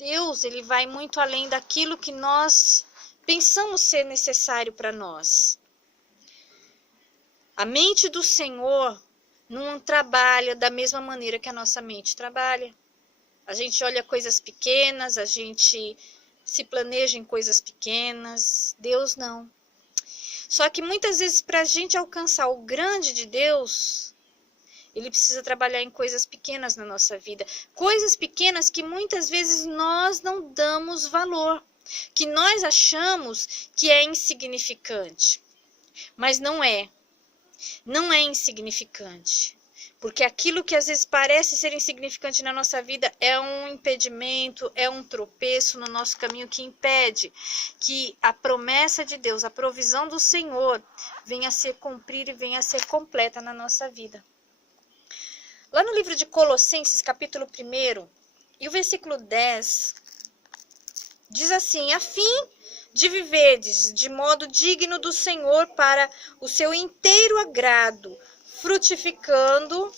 Deus, ele vai muito além daquilo que nós pensamos ser necessário para nós. A mente do Senhor não trabalha da mesma maneira que a nossa mente trabalha. A gente olha coisas pequenas, a gente se planeja em coisas pequenas. Deus não. Só que muitas vezes, para a gente alcançar o grande de Deus, ele precisa trabalhar em coisas pequenas na nossa vida. Coisas pequenas que muitas vezes nós não damos valor, que nós achamos que é insignificante. Mas não é. Não é insignificante. Porque aquilo que às vezes parece ser insignificante na nossa vida é um impedimento, é um tropeço no nosso caminho que impede que a promessa de Deus, a provisão do Senhor, venha a ser cumprida e venha a ser completa na nossa vida. Lá no livro de Colossenses, capítulo 1, e o versículo 10, diz assim: a fim de viverdes de modo digno do Senhor para o seu inteiro agrado, frutificando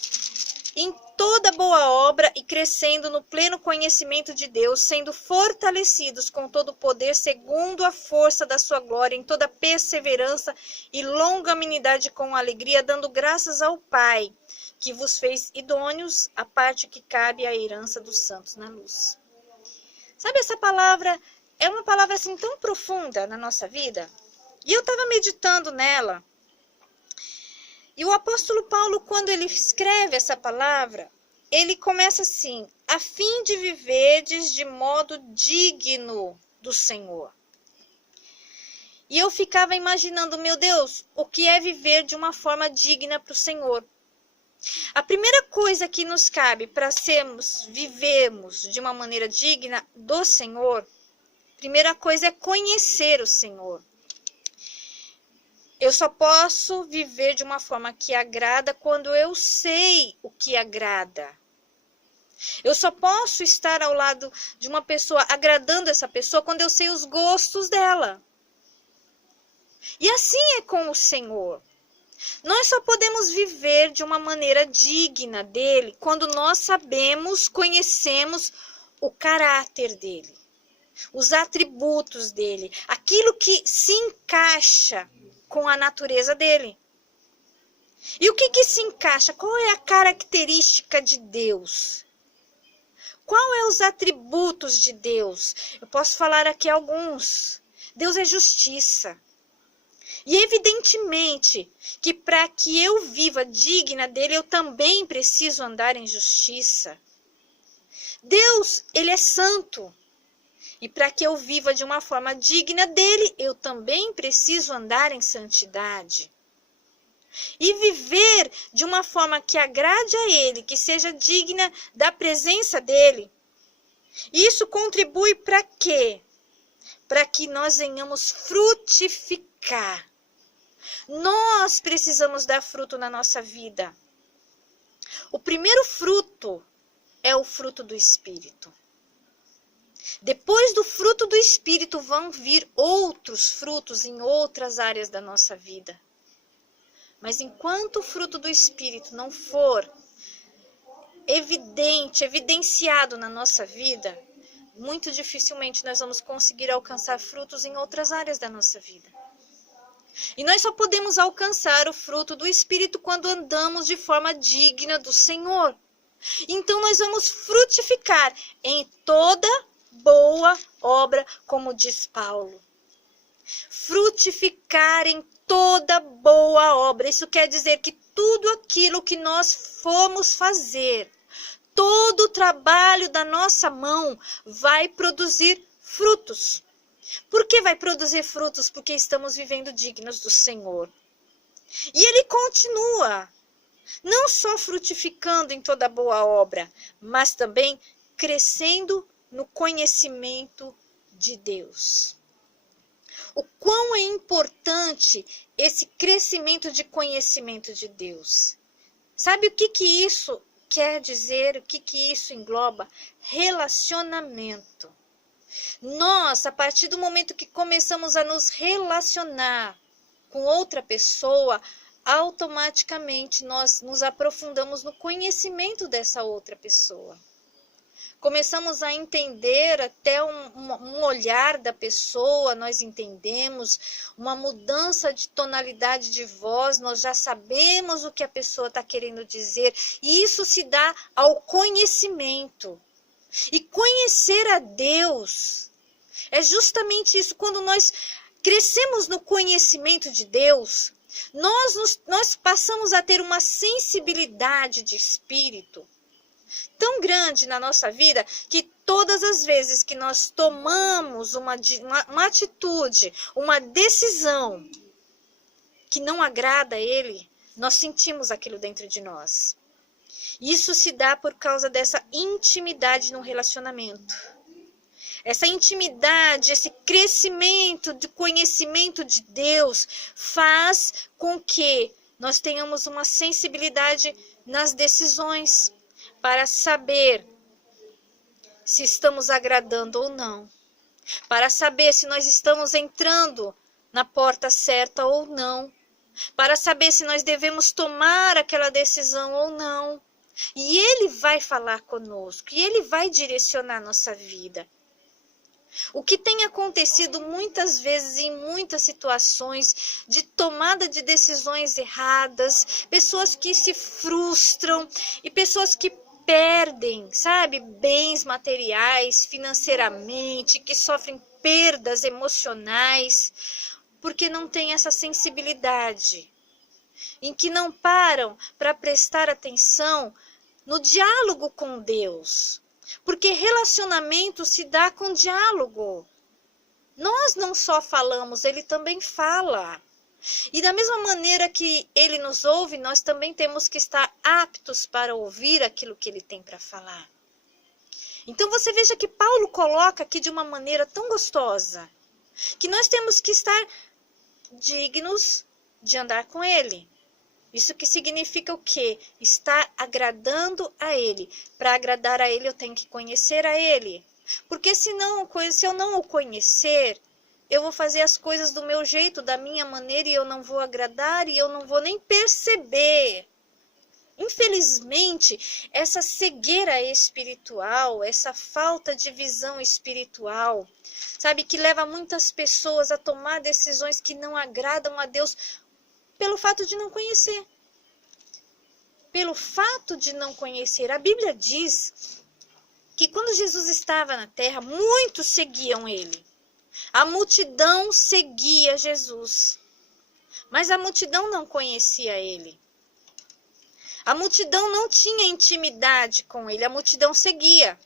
em toda boa obra e crescendo no pleno conhecimento de Deus, sendo fortalecidos com todo o poder segundo a força da sua glória, em toda perseverança e longanimidade com alegria, dando graças ao Pai, que vos fez idôneos à parte que cabe à herança dos santos na luz. Sabe, essa palavra é uma palavra assim tão profunda na nossa vida. E eu estava meditando nela. E o apóstolo Paulo, quando ele escreve essa palavra, ele começa assim: a fim de viverdes de modo digno do Senhor. E eu ficava imaginando, meu Deus, o que é viver de uma forma digna para o Senhor? A primeira coisa que nos cabe para vivermos de uma maneira digna do Senhor, primeira coisa é conhecer o Senhor. Eu só posso viver de uma forma que agrada quando eu sei o que agrada. Eu só posso estar ao lado de uma pessoa, agradando essa pessoa, quando eu sei os gostos dela. E assim é com o Senhor. Nós só podemos viver de uma maneira digna dele quando nós sabemos, conhecemos o caráter dele, os atributos dele, aquilo que se encaixa com a natureza dele. E o que se encaixa? Qual é a característica de Deus? Qual é os atributos de Deus? Eu posso falar aqui alguns. Deus é justiça. E evidentemente que para que eu viva digna dele, eu também preciso andar em justiça. Deus, ele é santo. E para que eu viva de uma forma digna dele, eu também preciso andar em santidade. E viver de uma forma que agrade a ele, que seja digna da presença dele. Isso contribui para quê? Para que nós venhamos frutificar. Nós precisamos dar fruto na nossa vida. O primeiro fruto é o fruto do Espírito. Depois do fruto do Espírito vão vir outros frutos em outras áreas da nossa vida. Mas enquanto o fruto do Espírito não for evidenciado na nossa vida, muito dificilmente nós vamos conseguir alcançar frutos em outras áreas da nossa vida. E nós só podemos alcançar o fruto do Espírito quando andamos de forma digna do Senhor. Então nós vamos frutificar em toda boa obra, como diz Paulo. Frutificar em toda boa obra. Isso quer dizer que tudo aquilo que nós formos fazer, todo o trabalho da nossa mão vai produzir frutos. Por que vai produzir frutos? Porque estamos vivendo dignos do Senhor. E ele continua, não só frutificando em toda boa obra, mas também crescendo no conhecimento de Deus. O quão é importante esse crescimento de conhecimento de Deus. Sabe o que isso quer dizer? O que isso engloba? Relacionamento. Nós, a partir do momento que começamos a nos relacionar com outra pessoa, automaticamente nós nos aprofundamos no conhecimento dessa outra pessoa. começamos a entender até um olhar da pessoa, nós entendemos uma mudança de tonalidade de voz, nós já sabemos o que a pessoa está querendo dizer, e isso se dá ao conhecimento. E conhecer a Deus é justamente isso. Quando nós crescemos no conhecimento de Deus, nós passamos a ter uma sensibilidade de espírito tão grande na nossa vida, que todas as vezes que nós tomamos uma atitude, uma decisão que não agrada a Ele, nós sentimos aquilo dentro de nós. Isso se dá por causa dessa intimidade no relacionamento. Essa intimidade, esse crescimento de conhecimento de Deus faz com que nós tenhamos uma sensibilidade nas decisões para saber se estamos agradando ou não, para saber se nós estamos entrando na porta certa ou não, para saber se nós devemos tomar aquela decisão ou não. E Ele vai falar conosco, e Ele vai direcionar a nossa vida. O que tem acontecido muitas vezes em muitas situações de tomada de decisões erradas, pessoas que se frustram e pessoas que perdem, sabe, bens materiais, financeiramente, que sofrem perdas emocionais, porque não têm essa sensibilidade, em que não param para prestar atenção no diálogo com Deus. Porque relacionamento se dá com diálogo. Nós não só falamos, Ele também fala. E da mesma maneira que Ele nos ouve, nós também temos que estar aptos para ouvir aquilo que Ele tem para falar. Então você veja que Paulo coloca aqui de uma maneira tão gostosa, que nós temos que estar dignos de andar com Ele. Isso que significa o quê? Estar agradando a Ele. Para agradar a Ele, eu tenho que conhecer a Ele. Porque se eu não o conhecer, eu vou fazer as coisas do meu jeito, da minha maneira, e eu não vou agradar, e eu não vou nem perceber. Infelizmente, essa cegueira espiritual, essa falta de visão espiritual, sabe, que leva muitas pessoas a tomar decisões que não agradam a Deus, pelo fato de não conhecer. Pelo fato de não conhecer. A Bíblia diz que quando Jesus estava na terra, muitos seguiam Ele. A multidão seguia Jesus. Mas a multidão não conhecia Ele. A multidão não tinha intimidade com Ele. A multidão seguia.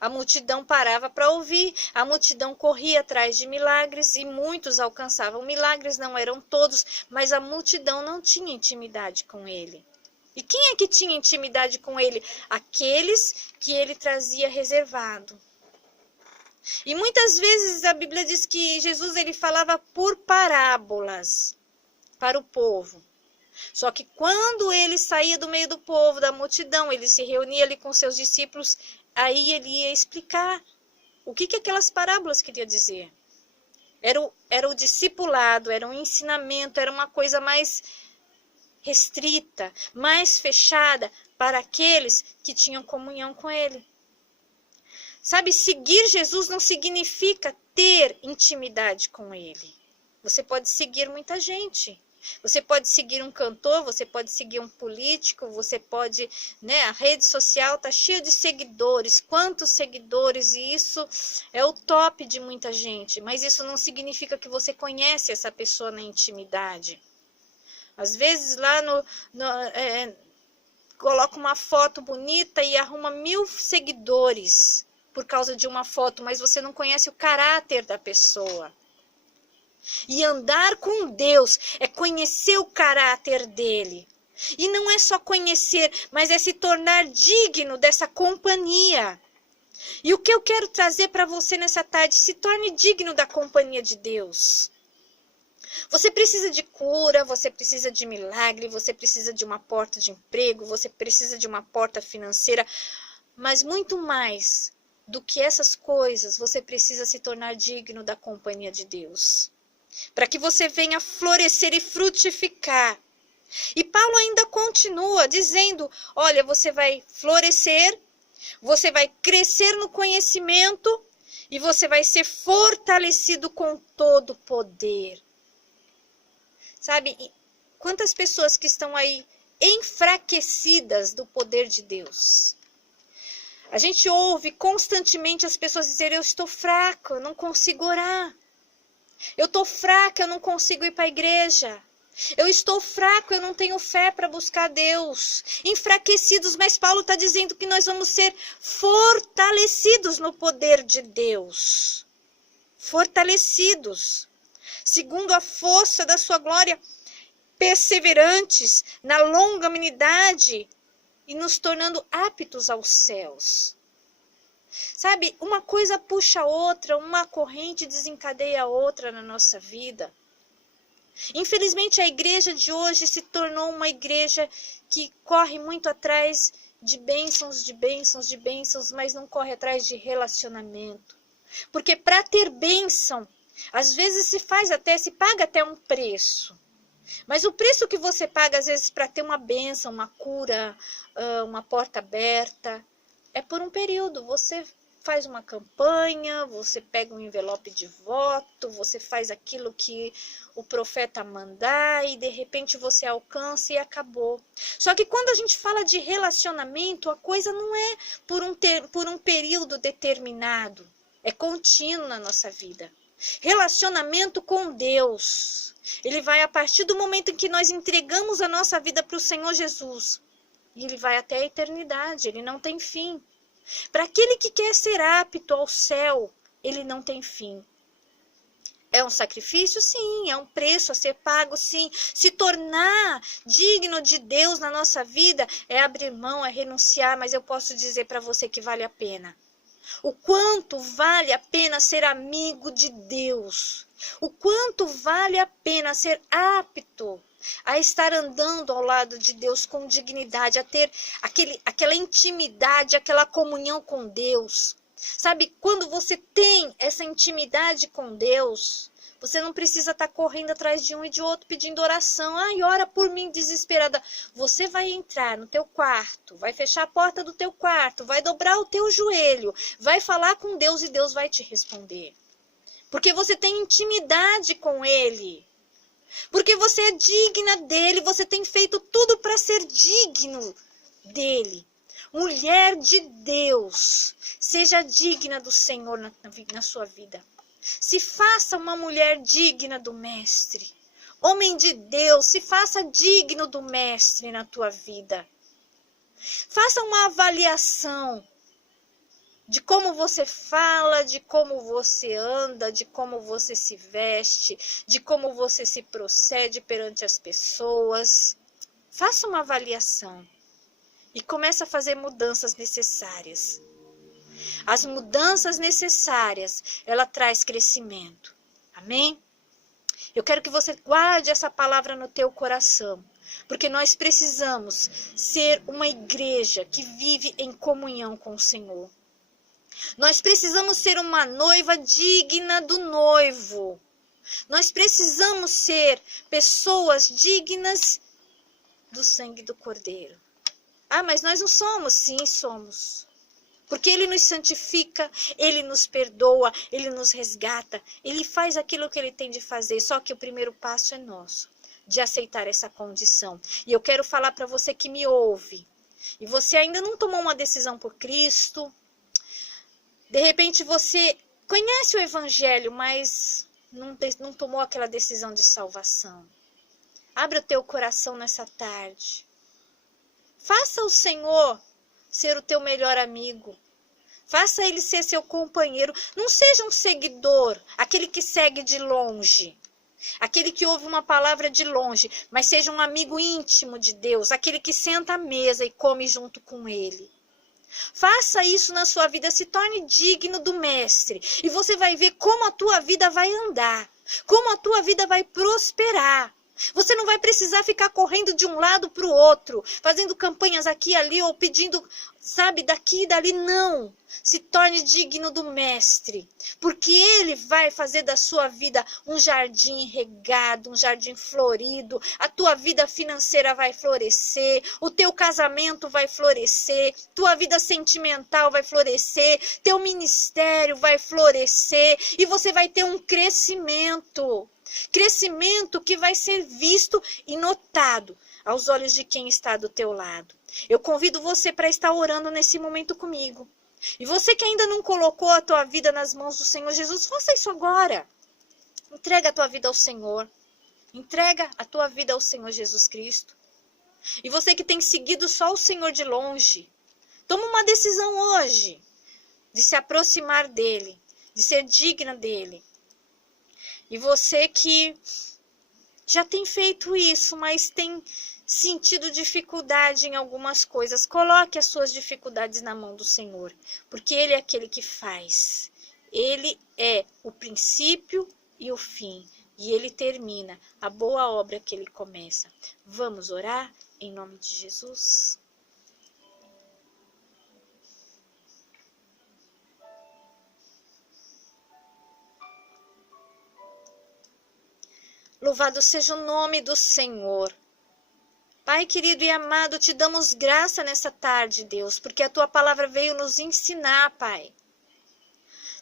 A multidão parava para ouvir, a multidão corria atrás de milagres e muitos alcançavam milagres, não eram todos, mas a multidão não tinha intimidade com Ele. E quem é que tinha intimidade com Ele? Aqueles que Ele trazia reservado. E muitas vezes a Bíblia diz que Jesus ele falava por parábolas para o povo. Só que quando ele saía do meio do povo, da multidão, ele se reunia ali com seus discípulos, aí ele ia explicar o que aquelas parábolas queriam dizer. Era o discipulado, era um ensinamento, era uma coisa mais restrita, mais fechada para aqueles que tinham comunhão com Ele. Sabe, seguir Jesus não significa ter intimidade com Ele. Você pode seguir muita gente. Você pode seguir um cantor, você pode seguir um político, você pode, a rede social está cheia de seguidores, quantos seguidores, e isso é o top de muita gente, mas isso não significa que você conhece essa pessoa na intimidade. Às vezes lá coloca uma foto bonita e arruma 1000 seguidores por causa de uma foto, mas você não conhece o caráter da pessoa. E andar com Deus é conhecer o caráter dele. E não é só conhecer, mas é se tornar digno dessa companhia. E o que eu quero trazer para você nessa tarde, se torne digno da companhia de Deus. Você precisa de cura, você precisa de milagre, você precisa de uma porta de emprego, você precisa de uma porta financeira, mas muito mais do que essas coisas, você precisa se tornar digno da companhia de Deus. Para que você venha florescer e frutificar. E Paulo ainda continua dizendo, olha, você vai florescer Você vai crescer no conhecimento e você vai ser fortalecido com todo o poder. Sabe, quantas pessoas que estão aí enfraquecidas do poder de Deus? A gente ouve constantemente as pessoas dizerem: eu estou fraco, eu não consigo orar. Eu estou fraca, eu não consigo ir para a igreja. Eu estou fraco, eu não tenho fé para buscar Deus. Enfraquecidos, mas Paulo está dizendo que nós vamos ser fortalecidos no poder de Deus. Fortalecidos, segundo a força da sua glória, perseverantes na longanimidade e nos tornando aptos aos céus. Sabe, uma coisa puxa a outra, uma corrente desencadeia a outra na nossa vida. Infelizmente, a igreja de hoje se tornou uma igreja que corre muito atrás de bênçãos, mas não corre atrás de relacionamento. Porque para ter bênção, às vezes se paga até um preço. Mas o preço que você paga, às vezes, para ter uma bênção, uma cura, uma porta aberta, é por um período. Você faz uma campanha, você pega um envelope de voto, você faz aquilo que o profeta mandar e de repente você alcança e acabou. Só que quando a gente fala de relacionamento, a coisa não é por um período determinado, é contínuo na nossa vida. Relacionamento com Deus, ele vai a partir do momento em que nós entregamos a nossa vida para o Senhor Jesus, e ele vai até a eternidade, ele não tem fim. Para aquele que quer ser apto ao céu, ele não tem fim. É um sacrifício? Sim. É um preço a ser pago? Sim. Se tornar digno de Deus na nossa vida é abrir mão, é renunciar, mas eu posso dizer para você que vale a pena. O quanto vale a pena ser amigo de Deus. O quanto vale a pena ser apto a estar andando ao lado de Deus com dignidade, a ter aquela intimidade, aquela comunhão com Deus. Sabe, quando você tem essa intimidade com Deus, você não precisa estar correndo atrás de um e de outro pedindo oração. Ai, ora por mim, desesperada. Você vai entrar no teu quarto, vai fechar a porta do teu quarto, vai dobrar o teu joelho, vai falar com Deus e Deus vai te responder. Porque você tem intimidade com Ele. Porque você é digna dele, você tem feito tudo para ser digno dele. Mulher de Deus, seja digna do Senhor na sua vida. Se faça uma mulher digna do Mestre. Homem de Deus, se faça digno do Mestre na tua vida. Faça uma avaliação de como você fala, de como você anda, de como você se veste, de como você se procede perante as pessoas. Faça uma avaliação e comece a fazer mudanças necessárias. As mudanças necessárias, ela traz crescimento. Amém? Eu quero que você guarde essa palavra no teu coração, porque nós precisamos ser uma igreja que vive em comunhão com o Senhor. Nós precisamos ser uma noiva digna do noivo. Nós precisamos ser pessoas dignas do sangue do Cordeiro. Ah, mas nós não somos. Sim, somos. Porque Ele nos santifica, Ele nos perdoa, Ele nos resgata. Ele faz aquilo que Ele tem de fazer. Só que o primeiro passo é nosso, de aceitar essa condição. E eu quero falar para você que me ouve. E você ainda não tomou uma decisão por Cristo. De repente você conhece o Evangelho, mas não tomou aquela decisão de salvação. Abra o teu coração nessa tarde. Faça o Senhor ser o teu melhor amigo. Faça Ele ser seu companheiro. Não seja um seguidor, aquele que segue de longe. Aquele que ouve uma palavra de longe, mas seja um amigo íntimo de Deus. Aquele que senta à mesa e come junto com Ele. Faça isso na sua vida, se torne digno do Mestre. E você vai ver como a tua vida vai andar, como a tua vida vai prosperar. Você não vai precisar ficar correndo de um lado para o outro, fazendo campanhas aqui e ali, ou pedindo, sabe, daqui e dali. Não. Se torne digno do Mestre, porque Ele vai fazer da sua vida um jardim regado, um jardim florido. A tua vida financeira vai florescer, o teu casamento vai florescer, tua vida sentimental vai florescer, teu ministério vai florescer e você vai ter um crescimento. Crescimento que vai ser visto e notado aos olhos de quem está do teu lado. Eu convido você para estar orando nesse momento comigo. E você que ainda não colocou a tua vida nas mãos do Senhor Jesus, faça isso agora. Entrega a tua vida ao Senhor. Entrega a tua vida ao Senhor Jesus Cristo. E você que tem seguido só o Senhor de longe, toma uma decisão hoje de se aproximar dEle, de ser digna dEle. E você que já tem feito isso, mas tem sentido dificuldade em algumas coisas, coloque as suas dificuldades na mão do Senhor, porque Ele é aquele que faz. Ele é o princípio e o fim, e Ele termina a boa obra que Ele começa. Vamos orar em nome de Jesus? Louvado seja o nome do Senhor. Pai querido e amado, te damos graça nessa tarde, Deus, porque a tua palavra veio nos ensinar, Pai.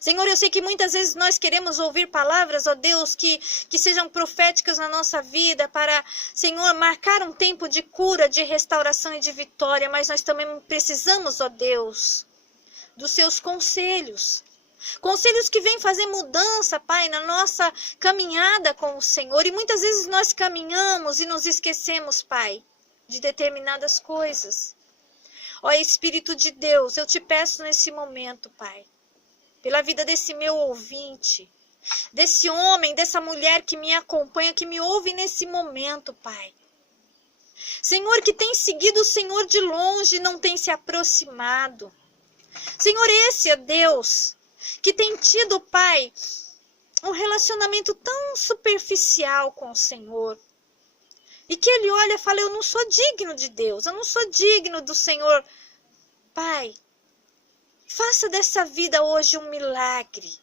Senhor, eu sei que muitas vezes nós queremos ouvir palavras, ó Deus, que sejam proféticas na nossa vida para, Senhor, marcar um tempo de cura, de restauração e de vitória, mas nós também precisamos, ó Deus, dos seus conselhos. Conselhos que vêm fazer mudança, Pai, na nossa caminhada com o Senhor. E muitas vezes nós caminhamos e nos esquecemos, Pai, de determinadas coisas. Ó Espírito de Deus, eu te peço nesse momento, Pai, pela vida desse meu ouvinte, desse homem, dessa mulher que me acompanha, que me ouve nesse momento, Pai. Senhor, que tem seguido o Senhor de longe e não tem se aproximado. Senhor, esse é Deus que tem tido, Pai, um relacionamento tão superficial com o Senhor. E que ele olha e fala, eu não sou digno de Deus, eu não sou digno do Senhor. Pai, faça dessa vida hoje um milagre.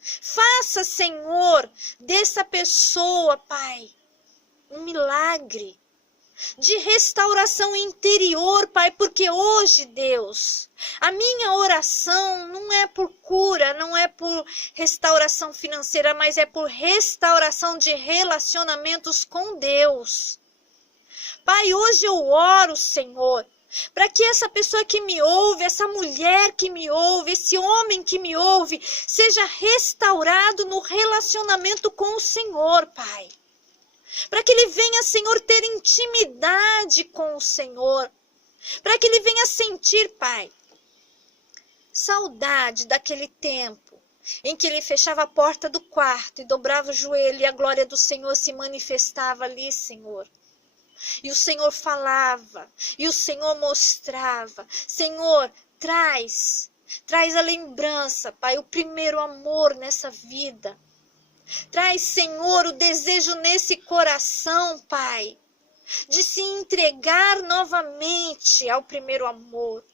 Faça, Senhor, dessa pessoa, Pai, um milagre de restauração interior, Pai, porque hoje, Deus, a minha oração não é por cura, não é por restauração financeira, mas é por restauração de relacionamentos com Deus. Pai, hoje eu oro, Senhor, para que essa pessoa que me ouve, essa mulher que me ouve, esse homem que me ouve, seja restaurado no relacionamento com o Senhor, Pai. Para que ele venha, Senhor, ter intimidade com o Senhor. Para que ele venha sentir, Pai, saudade daquele tempo em que ele fechava a porta do quarto e dobrava o joelho e a glória do Senhor se manifestava ali, Senhor. E o Senhor falava, e o Senhor mostrava. Senhor, traz a lembrança, Pai, o primeiro amor nessa vida. Traz, Senhor, o desejo nesse coração, Pai, de se entregar novamente ao primeiro amor.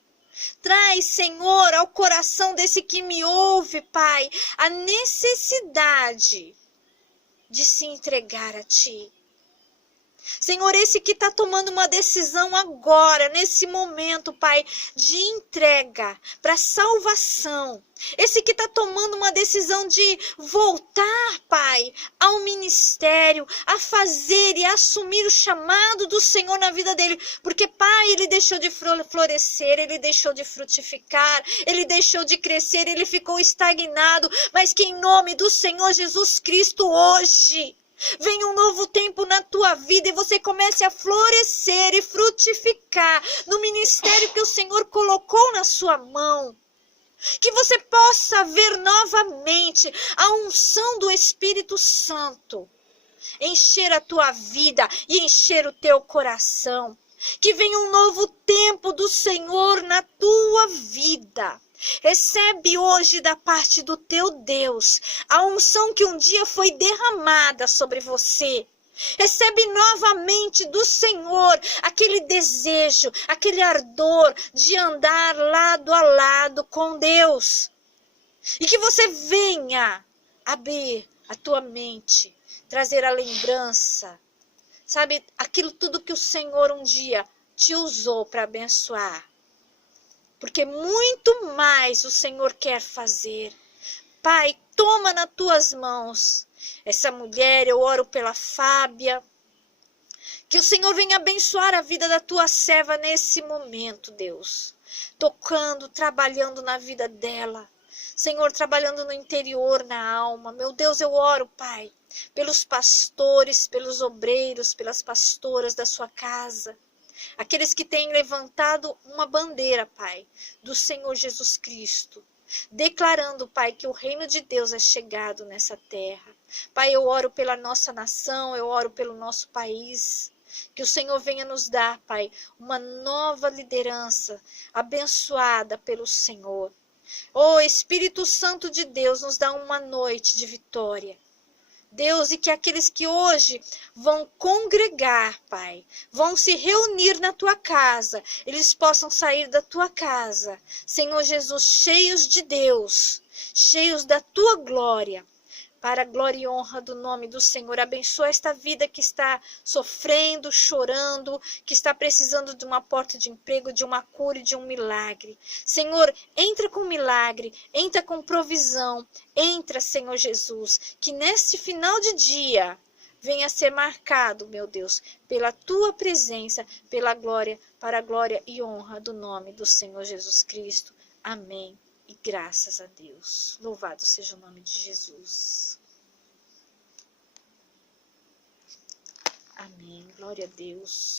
Traz, Senhor, ao coração desse que me ouve, Pai, a necessidade de se entregar a Ti. Senhor, esse que está tomando uma decisão agora, nesse momento, Pai, de entrega para salvação. Esse que está tomando uma decisão de voltar, Pai, ao ministério, a fazer e a assumir o chamado do Senhor na vida dele. Porque, Pai, ele deixou de florescer, ele deixou de frutificar, ele deixou de crescer, ele ficou estagnado. Mas que em nome do Senhor Jesus Cristo hoje venha um novo tempo na tua vida e você comece a florescer e frutificar no ministério que o Senhor colocou na sua mão. Que você possa ver novamente a unção do Espírito Santo encher a tua vida e encher o teu coração. Que venha um novo tempo do Senhor na tua vida. Recebe hoje da parte do teu Deus a unção que um dia foi derramada sobre você. Recebe novamente do Senhor aquele desejo, aquele ardor de andar lado a lado com Deus. E que você venha abrir a tua mente, trazer a lembrança, sabe, aquilo tudo que o Senhor um dia te usou para abençoar. Porque muito mais o Senhor quer fazer. Pai, toma nas tuas mãos essa mulher, eu oro pela Fábia. Que o Senhor venha abençoar a vida da tua serva nesse momento, Deus. Tocando, trabalhando na vida dela. Senhor, trabalhando no interior, na alma. Meu Deus, eu oro, Pai, pelos pastores, pelos obreiros, pelas pastoras da sua casa. Aqueles que têm levantado uma bandeira, Pai, do Senhor Jesus Cristo. Declarando, Pai, que o reino de Deus é chegado nessa terra. Pai, eu oro pela nossa nação, eu oro pelo nosso país. Que o Senhor venha nos dar, Pai, uma nova liderança, abençoada pelo Senhor. Oh, Espírito Santo de Deus, nos dá uma noite de vitória. Deus, e que aqueles que hoje vão congregar, Pai, vão se reunir na tua casa, eles possam sair da tua casa, Senhor Jesus, cheios de Deus, cheios da tua glória, para a glória e honra do nome do Senhor. Abençoa esta vida que está sofrendo, chorando, que está precisando de uma porta de emprego, de uma cura e de um milagre. Senhor, entra com milagre, entra com provisão, entra, Senhor Jesus, que neste final de dia venha a ser marcado, meu Deus, pela tua presença, pela glória, para a glória e honra do nome do Senhor Jesus Cristo. Amém. E graças a Deus. Louvado seja o nome de Jesus. Amém. Glória a Deus.